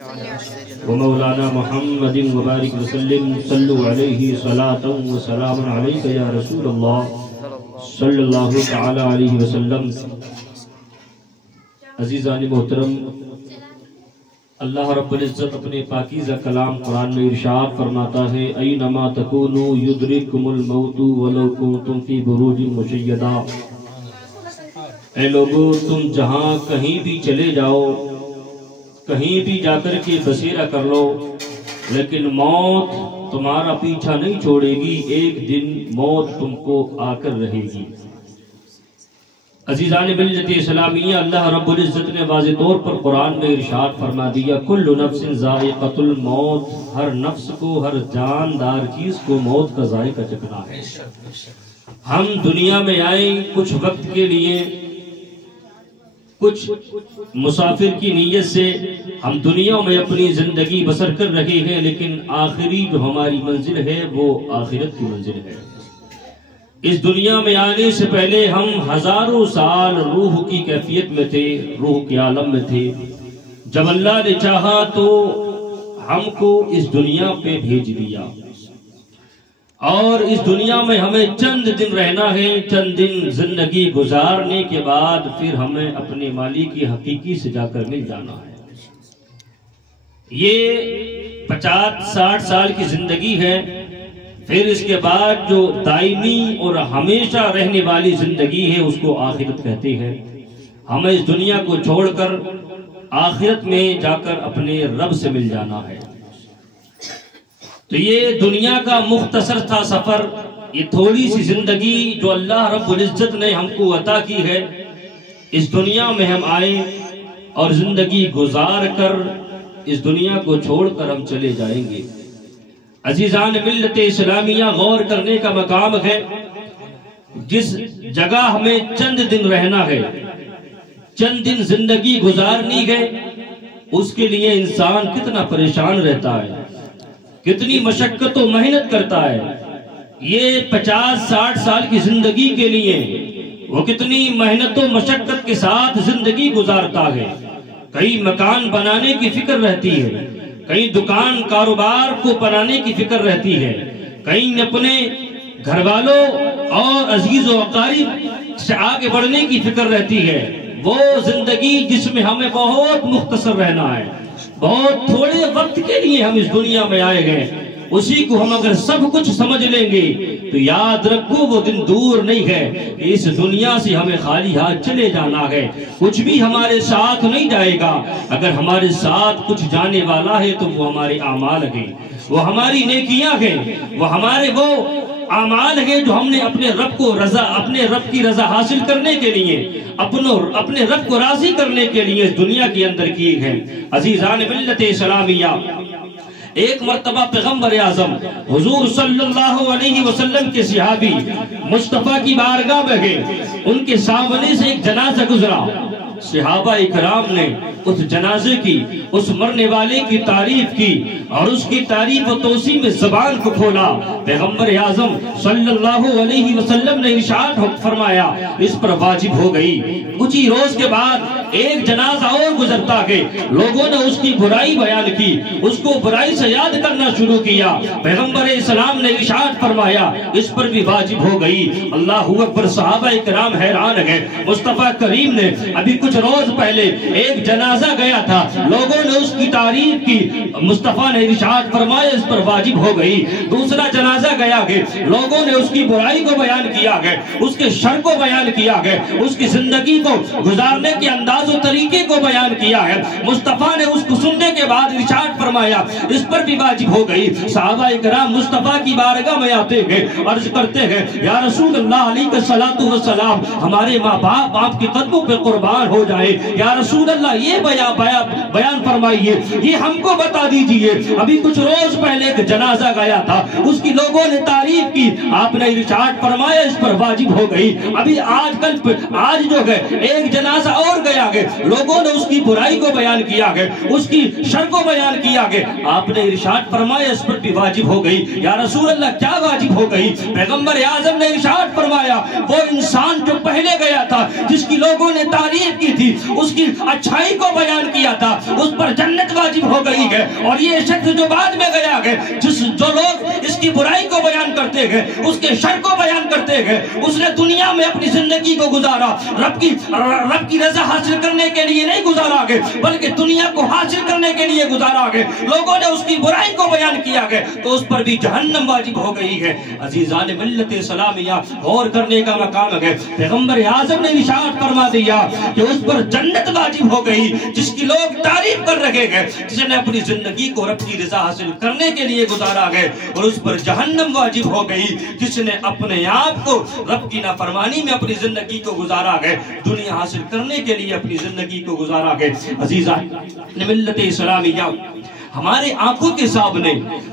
ومولانا محمد وبارک وسلم صلو علیہ صلاة و سلام علیک یا رسول اللہ صلی اللہ تعالی علیہ وسلم۔ عزیزان محترم، اللہ رب العزت اپنے پاکیزہ کلام قرآن میں ارشاد فرماتا ہے اینما تکونوا یدرککم الموت ولو کنتم فی بروج مشیدہ۔ اے لوگو، تم جہاں کہیں بھی چلے جاؤ، کہیں بھی جا کر کے بسیرا کر لو، لیکن موت تمہارا پیچھا نہیں چھوڑے گی، ایک دن موت تم کو آ کر رہے گی۔ عزیزان ملت اسلامیہ، اللہ رب العزت نے واضح طور پر قرآن میں ارشاد فرما دیا کل نفس ذائقۃ الموت، ہر نفس کو، ہر جاندار چیز کو موت کا ذائقہ چکھنا ہے۔ ہم دنیا میں آئے کچھ وقت کے لیے، کچھ مسافر کی نیت سے ہم دنیا میں اپنی زندگی بسر کر رہے ہیں، لیکن آخری جو ہماری منزل ہے وہ آخرت کی منزل ہے۔ اس دنیا میں آنے سے پہلے ہم ہزاروں سال روح کی کیفیت میں تھے، روح کے عالم میں تھے۔ جب اللہ نے چاہا تو ہم کو اس دنیا پہ بھیج دیا، اور اس دنیا میں ہمیں چند دن رہنا ہے۔ چند دن زندگی گزارنے کے بعد پھر ہمیں اپنے مالک کی حقیقی سے جا کر مل جانا ہے۔ یہ 50-60 سال کی زندگی ہے، پھر اس کے بعد جو دائمی اور ہمیشہ رہنے والی زندگی ہے اس کو آخرت کہتے ہیں۔ ہمیں اس دنیا کو چھوڑ کر آخرت میں جا کر اپنے رب سے مل جانا ہے۔ تو یہ دنیا کا مختصر تھا سفر، یہ تھوڑی سی زندگی جو اللہ رب العزت نے ہم کو عطا کی ہے۔ اس دنیا میں ہم آئے اور زندگی گزار کر اس دنیا کو چھوڑ کر ہم چلے جائیں گے۔ عزیزان ملت اسلامیہ، غور کرنے کا مقام ہے، جس جگہ ہمیں چند دن رہنا ہے، چند دن زندگی گزارنی ہے، اس کے لیے انسان کتنا پریشان رہتا ہے، کتنی مشقت و محنت کرتا ہے۔ یہ 50-60 سال کی زندگی کے لیے وہ کتنی محنت و مشقت کے ساتھ زندگی گزارتا ہے۔ کئی مکان بنانے کی فکر رہتی ہے، کئی دکان کاروبار کو بنانے کی فکر رہتی ہے، کئی اپنے گھر والوں اور عزیز و اقارب سے آگے بڑھنے کی فکر رہتی ہے۔ وہ زندگی جس میں ہمیں بہت مختصر رہنا ہے، بہت تھوڑے وقت کے لیے ہم اس دنیا میں آئے گئے، اسی کو ہم اگر سب کچھ سمجھ لیں گے تو یاد رکھو وہ دن دور نہیں ہے کہ اس دنیا سے ہمیں خالی ہاتھ چلے جانا ہے۔ کچھ بھی ہمارے ساتھ نہیں جائے گا، اگر ہمارے ساتھ کچھ جانے والا ہے تو وہ ہمارے اعمال ہیں، وہ ہماری نیکیاں ہیں، وہ ہمارے وہ اعمال ہیں جو ہم نے اپنے رب کی رضا حاصل کرنے کے لیے، اپنے رب کو راضی کرنے کے لیے اس دنیا کے اندر کی ہیں۔ عزیزان ملت اسلامیہ، ایک مرتبہ پیغمبر اعظم حضور صلی اللہ علیہ وسلم کے صحابی مصطفیٰ کی بارگاہ میں گئے، ان کے سامنے سے ایک جنازہ گزرا۔ صحابہ اکرام نے اس جنازے کی، اس مرنے والے کی تعریف کی، اور اس کی تعریف و توصیف میں زبان کو کھولا۔ پیغمبر اعظم صلی اللہ علیہ وسلم نے ارشاد فرمایا اس پر واجب ہو گئی۔ کچھ ہی روز کے بعد ایک جنازہ اور گزرتا ہے، لوگوں نے اس کی برائی بیان کی، اس کو برائی سے یاد کرنا شروع کیا۔ پیغمبر اسلام نے ارشاد فرمایا اس پر بھی واجب ہو گئی۔ اللہ اکبر! صحابہ اکرام حیران ہیں۔ مصطفیٰ کریم نے ابھی کچھ روز پہلے ایک جنازہ گیا تھا، لوگوں نے اس کی تعریف کی، مصطفیٰ نے ارشاد فرمایا اس پر واجب ہو گئی۔ دوسرا جنازہ گیا ہے، لوگوں نے اس کی برائی کو بیان کیا ہے، اس کے شر کو بیان کیا ہے، اس کی زندگی کو گزارنے کے انداز و طریقے کو بیان کیا ہے۔ مصطفیٰ نے اس کو سننے کے بعد ارشاد فرمایا اس پر بھی واجب ہو گئی۔ صحابہ اکرام مصطفیٰ کی بارگاہ میں آتے ہیں، عرض کرتے ہیں یا رسول اللہ علیہ الصلوۃ والسلام، ہمارے ماں باپ آپ کے قدموں پہ قربان ہو جائے، یا رسول اللہ یہ بیان فرمائیے، یہ ہم کو بتا دیجئے۔ ابھی کچھ روز پہلے ایک جنازہ گیا تھا، اس کی لوگوں نے تعریف کی، آپ نے ارشاد فرمایا اس پر واجب ہو گئی۔ ابھی آج جو ہے ایک جنازہ اور گیا ہے، لوگوں نے اس کی برائی کو بیان کیا ہے، اس کی شر کو بیان کیا گیا، آپ نے ارشاد فرمایا اس پر بھی واجب ہو گئی۔ یا رسول اللہ کیا واجب ہو گئی؟ پیغمبر اعظم نے ارشاد فرمایا وہ انسان جو پہلے گیا تھا، جس کی لوگوں نے تعریف کی تھی، اس کی اچھائی کو بیان کیا تھا، اس پر جنت واجب ہو گئی ہے۔ اور یہ شخص جو بعد میں گیا ہے، جو لوگ اس کی برائی کو بیان کرتے ہیں، اس کے شر کو بیان کرتے ہیں، اس نے دنیا میں اپنی زندگی کو گزارا رب کی رضا حاصل کرنے کے لیے نہیں گزارا گے، بلکہ دنیا کو حاصل کرنے کے لیے گزارا گے۔ لوگوں نے اس کی برائی کو بیان کیا گیا تو اس پر بھی جہنم واجب ہو گئی ہے۔ عزیزان ملت اسلامیہ، غور کرنے کا مقام ہے۔ پیغمبر اعظم نے ارشاد فرما دیا کہ اس پر جنت واجب ہو گئی جس کی لوگ تعریف کر رہے ہیں، جس نے اپنی زندگی کو رب کی رضا حاصل کرنے کے لیے گزارا ہے، اور اس پر جہنم واجب ہو گئی جس نے اپنے آپ کو رب کی نافرمانی میں اپنی زندگی کو گزارا ہے، دنیا حاصل کرنے کے لیے اپنی زندگی کو گزارا ہے۔ عزیزان ملت اسلامیہ، ہمارے آنکھوں کے سامنے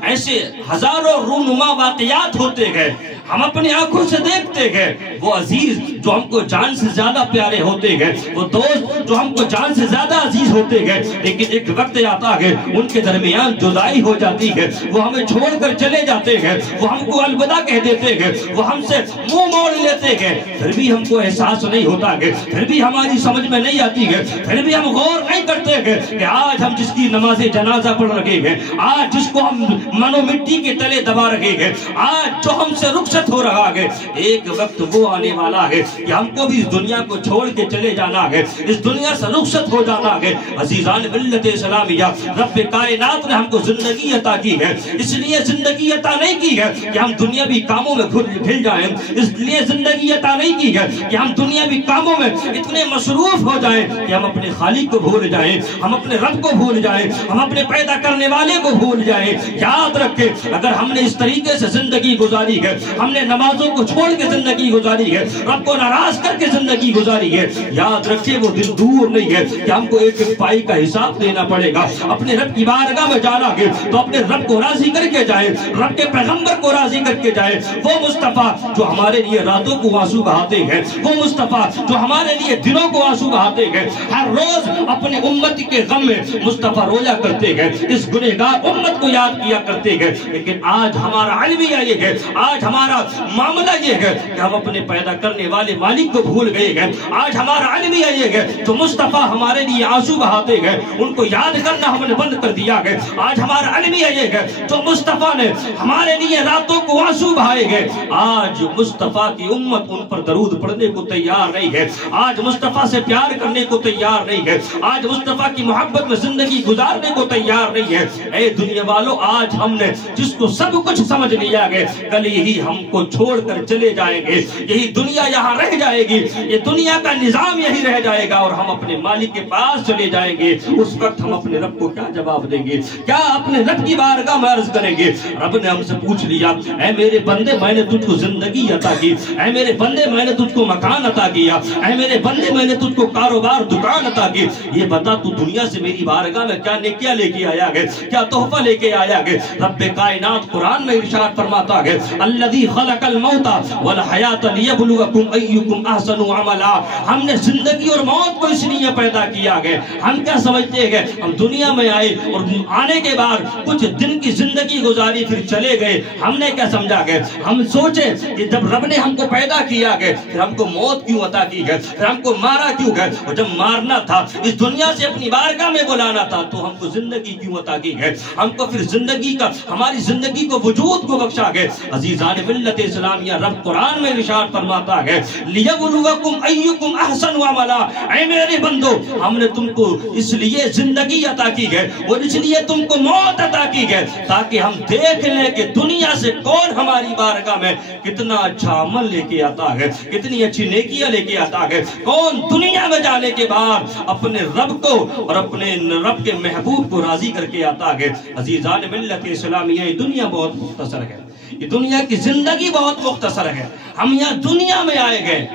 ایسے ہزاروں رونما واقعات ہوتے ہیں، ہم اپنی آنکھوں سے دیکھتے ہیں۔ وہ عزیز جو ہم کو جان سے زیادہ پیارے ہوتے ہیں، وہ دوست جو ہم کو جان سے زیادہ عزیز ہوتے ہیں، لیکن ایک وقت آتا ہے ان کے درمیان جدائی ہو جاتی ہے، وہ ہمیں چھوڑ کر چلے جاتے ہیں، وہ ہم کو الوداع کہہ دیتے ہیں، وہ ہم سے منہ موڑ لیتے ہیں، پھر بھی ہم کو احساس نہیں ہوتا ہے، پھر بھی ہماری سمجھ میں نہیں آتی ہے، پھر بھی ہم غور نہیں کرتے ہیں کہ آج ہم جس کی نماز جنازہ پڑھ رہے ہیں، آج جس کو ہم منو مٹی کے تلے دبا رہے ہیں، آج جو ہم سے رخصت ہو رہا ہے، ایک وقت وہ آنے والا ہے کہ ہم کو بھی اس دنیا کو چھوڑ کے چلے جانا ہے، اس دنیا سے رخصت ہو جانا ہے۔ عزیزان ملت اسلامیہ، رب کائنات نے ہم کو زندگی عطا کی ہے، اس لیے زندگی عطا نہیں کی ہے کہ ہم دنیاوی کاموں میں گھل جائیں، اس لیے زندگی عطا نہیں کی ہے کہ ہم دنیاوی کاموں میں اتنے مصروف ہو جائیں کہ ہم اپنے خالق کو بھول جائیں، ہم اپنے رب کو بھول جائیں، ہم اپنے پیدا کرنے والے کو بھول جائیں۔ یاد رکھیں، اگر ہم نے اس طریقے سے زندگی گزاری ہے، ہم نے نمازوں کو چھوڑ کے زندگی گزاری ہے، رب کو ناراض کر کے زندگی گزاری ہے، یاد رکھیں وہ دن دور نہیں ہے کہ ہم کو ایک ایک پائی کا حساب دینا پڑے گا۔ اپنے رب کی بارگاہ میں جانا ہے تو اپنے رب کو راضی کر کے جائیں، رب کے پیغمبر کو راضی کر کے جائیں۔ وہ مصطفیٰ جو ہمارے لیے راتوں کو آنسو بہاتے ہیں، وہ مصطفیٰ جو ہمارے لیے دنوں کو آنسو بہاتے ہیں، ہر روز اپنے امت کے غم میں مصطفیٰ رویا کرتے ہیں، اس گنہگار امت کو یاد کیا کرتے ہیں۔ لیکن آج ہمارا المیہ یہ ہے، آج ہمارا معاملہ یہ ہے کہ ہم اپنے پیدا کرنے والے مالک کو بھول گئے ہیں۔ آج ہمارا المیہ یہ ہے جو مصطفیٰ ہمارے لیے آنسو بہاتے ہیں، ان کو یاد کرنا ہم نے بند کر دیا ہے۔ آج ہمارا المیہ یہ ہے جو مصطفیٰ نے ہمارے لیے راتوں کو آنسو بہائے ہیں، آج مصطفیٰ کی امت ان پر درود پڑھنے کو تیار نہیں ہے، آج مصطفیٰ سے پیار کرنے کو تیار نہیں ہے، آج مصطفیٰ کی محبت میں زندگی گزارنے کو تیار نہیں ہے۔ اے دنیا والوں، آج ہم نے جس کو سب کچھ سمجھ لیا ہے، کل یہی ہم کو چھوڑ کر چلے جائیں گے، یہی دنیا یہاں رہ جائے گی، یہ دنیا کا نظام یہی رہ جائے گا، اور ہم اپنے مالک کے پاس چلے جائیں گے۔ اس وقت ہم اپنے رب کو کیا جواب دیں گے؟ کیا اپنے رب کی بارگاہ میں عرض کریں گے؟ رب نے ہم سے پوچھ لیا، اے میرے بندے میں نے تجھ کو زندگی عطا کی، اے میرے بندے میں نے تجھ کو مکان عطا کیا، اے میرے بندے میں نے تجھ کو کاروبار دکان عطا کی، یہ بتا تو دنیا سے میری بارگاہ میں کیا نیکیاں لے کے آیا ہے، کیا تحفہ لے کے آیا ہے؟ رب کائنات قرآن میں ارشاد فرماتا ہے، الذی خلق الموت والحیات لیبلوکم ایکم احسن عملا۔ ہم نے زندگی اور موت کو اس لیے پیدا کیا ہے۔ ہم کیا سمجھتے ہیں؟ ہم دنیا میں آئے اور آنے کے بعد کچھ دن کی زندگی گزاری پھر چلے گئے۔ ہم نے کیا سمجھا گئے؟ ہم سوچے کہ جب رب نے ہم کو پیدا کیا گئے پھر ہم کو موت کیوں عطا کی گئے، پھر ہم کو مارا کیوں گئے، اور جب مارنا تھا اس دنیا سے اپنی بارگاہ میں بلانا تھا تو ہم کو زندگی کیوں عطا کی گئے، ہم کو پھر زندگی کا ہماری زندگی کو وجود کو بخشا گئے۔ عزیزان ملت اسلامیہ، رب قرآن میں ارشاد فرماتا ہے، لیبلوکم ایکم احسن عملا۔ اے میرے بندو، ہم نے تم کو اس لیے زندگی عطا کی ہے اور اس لیے تم کو موت عطا کی ہے تاکہ ہم دیکھ لیں کہ دنیا سے کون ہماری بارگاہ میں کتنا اچھا عمل لے کے آتا ہے، کتنی اچھی نیکیاں لے کے آتا ہے، کون دنیا میں جانے کے بعد اپنے رب کو اور اپنے رب کے محبوب کو راضی کر کے آتا ہے۔ عزیزان ملت اسلامیہ، یہ دنیا بہت مختصر ہے، یہ دنیا کی زندگی بہت مختصر ہے۔ ہم یہاں دنیا میں آئے گئے،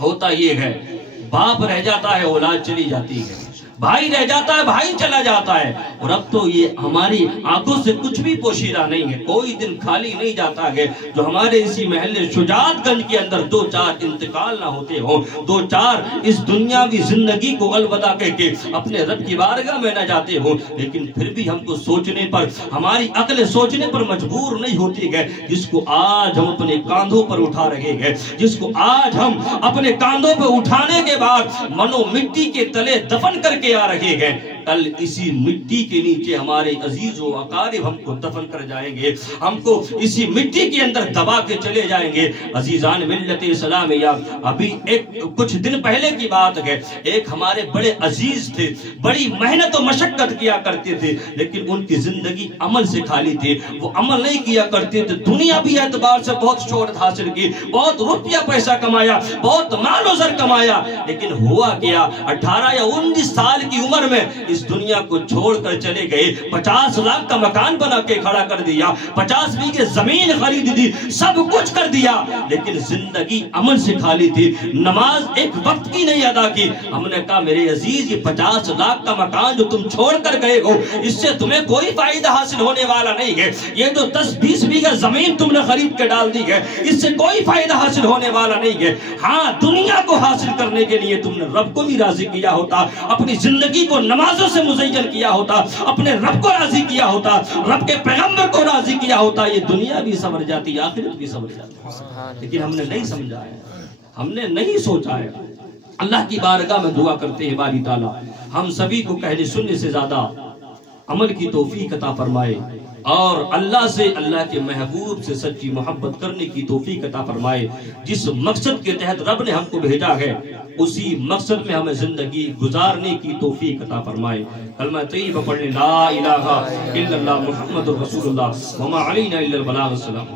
ہوتا یہ ہے باپ رہ جاتا ہے، اولاد چلی جاتی ہے، بھائی رہ جاتا ہے، بھائی چلا جاتا ہے، اور اب تو یہ ہماری آنکھوں سے کچھ بھی پوشیدہ نہیں ہے۔ کوئی دن خالی نہیں جاتا ہے جو ہمارے اسی محلے شجاعت گنج کے اندر دو چار انتقال نہ ہوتے ہوں، دو چار اس دنیاوی زندگی کو الوداع کہہ کے اپنے رب کی بارگاہ میں نہ جاتے ہوں۔ لیکن پھر بھی ہم کو سوچنے پر، ہماری عقل سوچنے پر مجبور نہیں ہوتی ہے۔ جس کو آج ہم اپنے کاندھوں پر اٹھا رہے ہیں، جس کو آج ہم اپنے کاندھوں پر اٹھانے کے بعد منو مٹی کے تلے دفن کر کے آ رہے ہیں، کل اسی مٹی کے نیچے ہمارے عزیز و اقارب ہم کو دفن کر جائیں گے، ہم کو اسی مٹی کے اندر دبا کے چلے جائیں گے۔ عزیزان ملت اسلامیہ، ابھی کچھ دن پہلے کی بات ہے، ایک ہمارے بڑے عزیز تھے، بڑی محنت و مشقت کیا کرتے تھے، لیکن ان کی زندگی عمل سے خالی تھی، وہ عمل نہیں کیا کرتے تھے۔ دنیا بھی اعتبار سے بہت شہرت حاصل کی، بہت روپیہ پیسہ کمایا، بہت مال و زر کمایا، لیکن ہوا کیا 18 یا 19 سال کی عمر میں اس دنیا کو چھوڑ کر چلے گئے۔ 50 لاکھ کا مکان بنا کے کھڑا کر دیا، 50 بیگھے زمین خرید دی، سب کچھ کر دیا، لیکن زندگی عمل سے خالی تھی، نماز ایک وقت کی نہیں ادا کی۔ ہم نے کہا میرے عزیز، یہ 50 لاکھ کا مکان جو تم چھوڑ کر گئے ہو، اس سے تمہیں کوئی فائدہ حاصل ہونے والا نہیں ہے۔ یہ جو 10-20 بیگھے زمین تم نے خرید کے ڈال دی ہے، اس سے کوئی فائدہ حاصل ہونے والا نہیں ہے۔ ہاں، دنیا کو حاصل کرنے کے لیے تم نے رب کو بھی راضی کیا ہوتا، اپنی زندگی کو نمازوں سے مزین کیا ہوتا، اپنے رب کو راضی کیا ہوتا، رب کے پیغمبر کو راضی کیا ہوتا، یہ دنیا بھی سنور جاتی، آخرت بھی سنور جاتی۔ لیکن ہم نے نہیں سمجھا ہے، ہم نے نہیں سوچا ہے۔ اللہ کی بارگاہ میں دعا کرتے ہیں باری تعالیٰ ہم سبھی کو کہنے سننے سے زیادہ عمل کی توفیق عطا فرمائے، اور اللہ سے، اللہ کے محبوب سے سچی محبت کرنے کی توفیق عطا فرمائے۔ جس مقصد کے تحت رب نے ہم کو بھیجا ہے، اسی مقصد میں ہمیں زندگی گزارنے کی توفیق عطا فرمائے۔ کلمہ طیبہ پڑھنے لا الہ الا اللہ محمد رسول اللہ وما علینا الا البلاغ۔ السلام۔